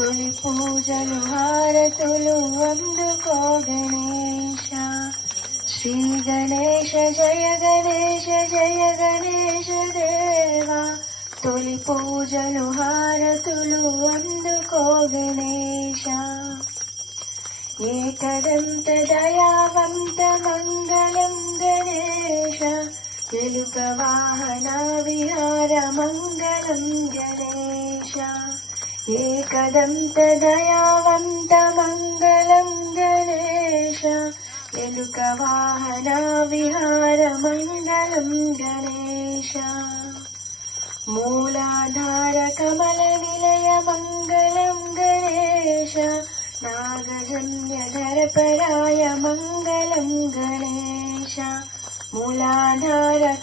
తొలి పూజలు హారతులు అందుకో గణేశ శ్రీ గణేశ జయ గణేశ జయ గణేశ దేవా. తొలి పూజలు హారతులు అందుకో గణేశ ఏకదంత దయావంత మంగళం గణేశ ఎలుక వాహన విహార మంగళం గణేశ एकदन्त दयावन्तमङ्गलम् गणेश। एलुकवाहनाविहारमङ्गलम् गणेश। मूलाधार गणेश। नागजन्यधरपराय मङ्गलं गणेश। मूलाधार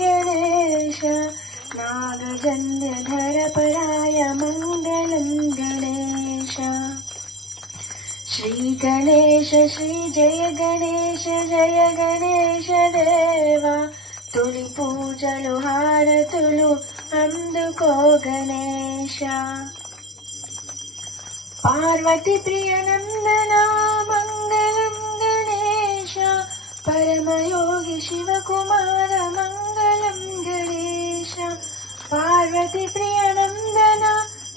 गणेश। గణేశ నాగజన్యధరపరాయ మంగళం గణేశ. శ్రీ గణేశ శ్రీ జయ గణేశ జయ గణేశ దేవా తొలి పూజలు హారతులు అందుకో గణేశ. పార్వతి ప్రియనందన మంగళం గణేశ. పరమయోగి శివకుమార్ ति प्रियणं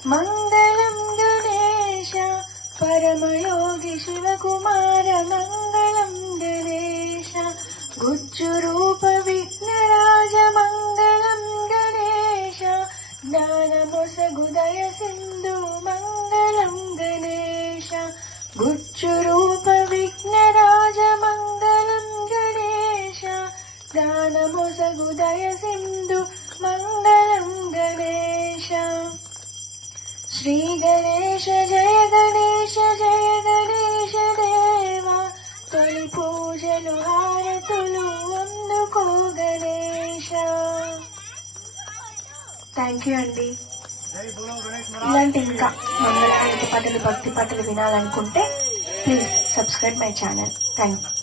मङ्गलं गणेश परमयोगि शिवकुमार मङ्गलम् गणेश गुच्चुरूप विघ्नराज मङ्गलं गणेश ज्ञानमुसगुदय सिन्धु मङ्गलं गणेश गुच्चुरूप विघ्नराज मङ्गलं गणेश ज्ञानमुसगुदय सिन्धु सिन्धु శ్రీ గణేశ జయ గణేశ జయ గణేశ దేవా. తొలి పూజలు హారతులు అందుకో గణేశ థ్యాంక్ యూ అండి. ఇలాంటి ఇంకా మంగళహారతి పాటలు భక్తి పాటలు వినాలనుకుంటే please subscribe my channel thank you